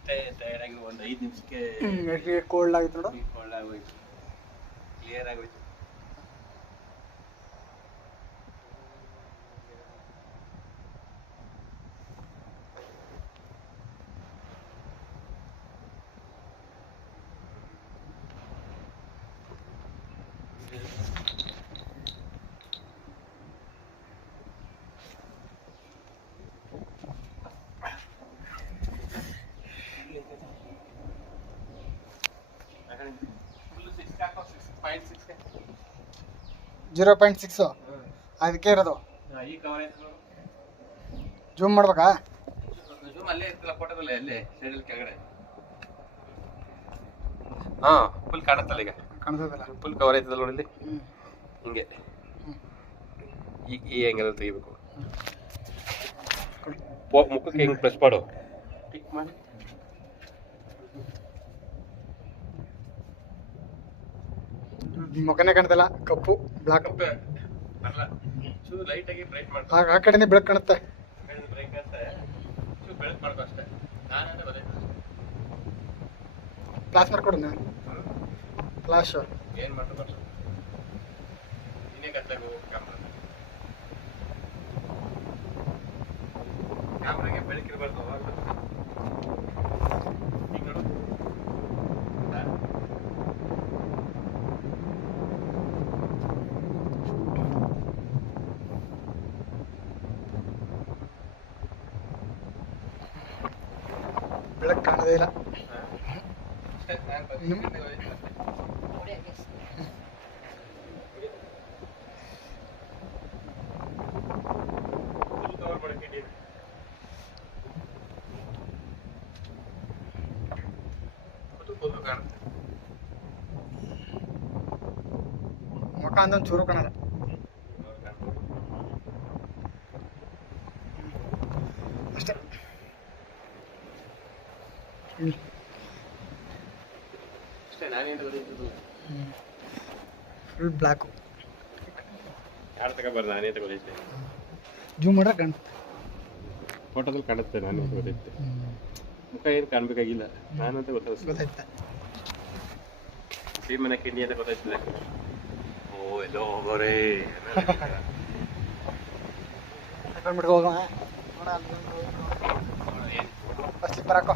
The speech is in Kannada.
ಅಷ್ಟೇ ಟೈರ್ಡ್ ಆಗಿ ಒಂದು 5 ನಿಮಿಷಕ್ಕೆ ಕೋಲ್ಡ್ ಆಗಿತ್ತು ನೋಡು, ಕೋಲ್ಡ್ ಆಗೋಯ್ತು, ಕ್ಲಿಯರ್ ಆಗೋಯ್ತು. ಫುಲ್ 0.6 ಅದಕ್ಕೆ ಇರೋದು. ಈ ಕವರ್ ಆಯ್ತು, ಜೂಮ್ ಮಾಡ್ಬೇಕಾ? ಜೂಮ್ ಅಲ್ಲೇ ಇರ್ತಲ್ಲ ಫೋಟೋದಲ್ಲೇ, ಅಲ್ಲೇ ಸೈಡಲ್ಲಿ ಕೆಳಗಡೆ. ಹಾ, ಫುಲ್ ಕಾಣುತ್ತಲ್ಲ ಈಗ, ಕಾಣ್ತದಲ್ಲ, ಫುಲ್ ಕವರ್ ಆಯ್ತದಲ್ಲ ನೋಡಿ, ಹಿಂಗೆ ಈ ಆ್ಯಂಗಲ್ ತೆಗಿಬೇಕು. ಮುಖಕ್ಕೆ ಹಿಂಗೆ ಪ್ರೆಸ್ ಮಾಡು, ಟಿಕ್ ಮಾಡಿ. ಮುಖನೇ ಕಾಣ್ತಲ್ಲ, ಕಪ್ಪು ಬ್ಲಾಕ್. ಬರಲ್ಲ, ಚೂರು ಲೈಟಾಗಿ ಬ್ರೈಟ್ ಮಾಡ್ಕೊ. ಆ ಕಡೆನೇ ಬೆಳಕು ಕಾಣುತ್ತೆ, ಬ್ರೈಟ್ ಕಾಣುತ್ತೆ, ಚೂರು ಬೆಳಕು ಮಾಡ್ಕೊ ಅಷ್ಟೇ. ನಾನಂದ್ರೆ ಗೊತ್ತಾಯ್ತು, ಫ್ಲಾಶ್ ಮಾಡ್ಕೊಡು. ಫ್ಲಾಶ್ ಏನು ಮಾಡ್ರು ಬರ್ಸು, ಇನ್ನೇ ಕತ್ತಾಗು. ಕ್ಯಾಮ್ರಾಗೆ ಬೆಳಕಿರ್ಬಾರ್ದು, ಈಗ ನೋಡು. ಬೆಳಕು ಕಾಣೋದೇ ಇಲ್ಲ. ಮುಖ ಅಂದೊಂದು ಚೂರು ಕಾಣಲ್ಲ. ಅಷ್ಟೇ. Full black. ಯಾರು ತಗೋಬಾರ್ದು, ನಾನೇ ತಗೋದೈತೆ. ಜೂಮ್ ಮಾಡ್ರೆ ಕಾಣುತ್ತೆ, ಫೋಟೋದಲ್ಲಿ ಕಾಣುತ್ತೆ, ನಾನೇ ತಗೋದೈತೆ. ಮುಖ ಏನು ಕಾಣಬೇಕಾಗಿಲ್ಲ, ನಾನಂತ ಗೊತ್ತಾಯ್ತಾ. ಮನೆ ಕಿಂಡಿ ಅಂತ ಗೊತ್ತಾಯ್ತಿಲ್ಲ. ಓ ಎಲ್ಲೋ ಹೋಗೋರೇ ಹೋಗೋಣ. ಸ್ಲಿಪ್ಪರ್ ಹಾಕೋ.